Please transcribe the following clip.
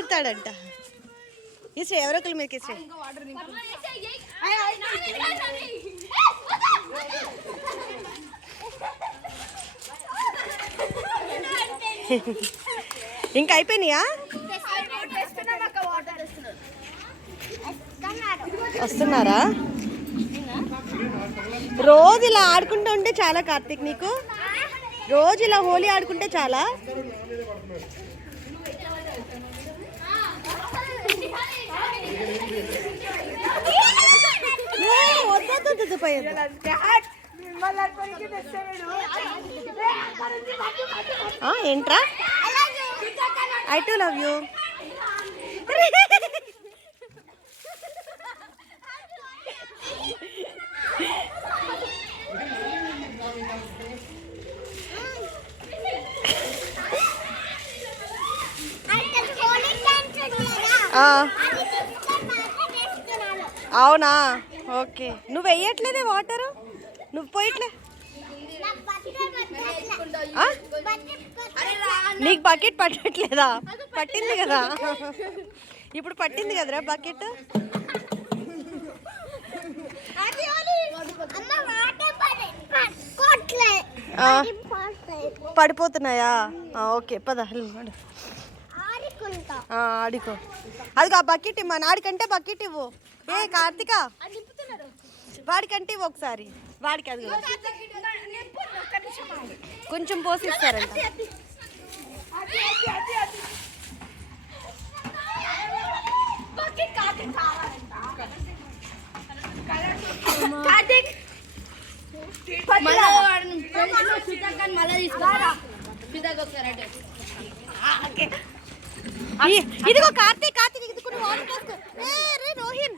విసురుతాడంట. ఇసే ఎవరో ఒకరి మీదకి ఇసే. ఇంకా అయిపోయినాయా? వస్తున్నారా? రోజు ఇలా ఆడుకుంటూ ఉంటే చాలా కార్తీక్, నీకు రోజు ఇలా హోలీ ఆడుకుంటే చాలా. ఏంట్రా? I to love you. అవునా? ఓకే. నువ్వు వెయ్యట్లేదే వాటరు, నువ్వు పోయట్లే. నీకు బకెట్ పట్టట్లేదా? పట్టింది కదా ఇప్పుడు, పట్టింది కదరా బకెట్. పడిపోతున్నాయా? ఓకే పద ఆడుకో. అది ఆ బకెట్ ఇమ్మా, నాడికంటే బకెట్ ఇవ్వు. ఏ కార్తిక, వాడికంటే ఇవ్వు ఒకసారి. వాడికి అది కొంచెం పోసిస్తారంట. ఇదిగో కార్తీక్, కార్తీక్ ఇది కొన్ని వాటర్ పోసుకో. రోహిన్